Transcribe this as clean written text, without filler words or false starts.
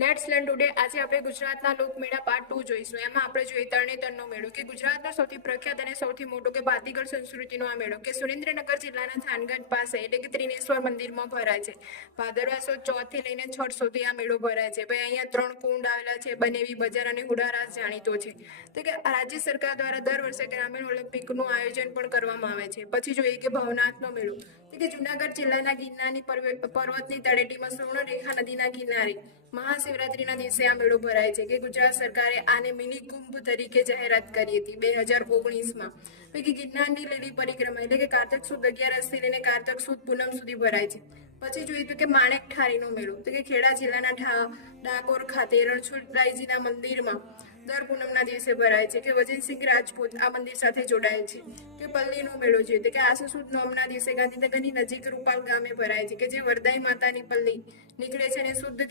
Let's learn today આજે આપણે ગુજરાતના લોકમેળા પાર્ટ 2 જોઈશું. એમાં આપણે જોઈએ તરણેતરનો મેળો કે ગુજરાતનો સૌથી પ્રખ્યાત અને સૌથી મોટો કે ભાતીગળ સંસ્કૃતિનો આ મેળો કે સુરેન્દ્રનગર જિલ્લાના થાનગઢ પાસે એટલે કે ત્રિનેશ્વર મંદિરમાં ભરાય છે. ભાદરવા સુદ 4 થી લઈને 6 સુધી આ મેળો ભરાય છે. ભાઈ અહીંયા 3 કુંડ આવેલા છે, બનેવી બજાર અને હુડારાસ જાણીતો છે. તો કે રાજ્ય સરકાર દ્વારા દર વર્ષે ગ્રામીણ ઓલિમ્પિકનું આયોજન પણ કરવામાં આવે છે. પછી જોઈએ કે ભવનાથનો મેળો કે જુનાગઢ જિલ્લાના ગિરનારની પર્વતની તળેટીમાં સુવર્ણરેખા નદીના કિનારે મહાશિવરાત્રીના દિવસે આ મેળો ભરાય છે કે ગુજરાત સરકારે આને મિની કુંભ તરીકે જાહેરાત કરી હતી 2019માં. કે ગિરનારની લીલી પરિક્રમા એટલે કે કારતક સુદ 11 થી લઈને કારતક સુદ પૂનમ સુધી ભરાય છે. પછી જોઈએ તો કે માણેક ઠારીનો મેળો તો કે ખેડા જિલ્લાના ડાકોર ખાતે રણછોડરાયજીના મંદિરમાં દર પૂનમના દિવસે ભરાય છે કે વજનસિંહ રાજપૂત આ મંદિર સાથે જોડાયેલ છે. કે પલ્લીનો મેળો છે તો કે આસો સુદ નોમના દિવસે ગાંધીનગરની નજીક રૂપાલ ગામે ભરાય છે કે જે વરદાઈ માતાની પલ્લી નીકળે છે અને શુદ્ધ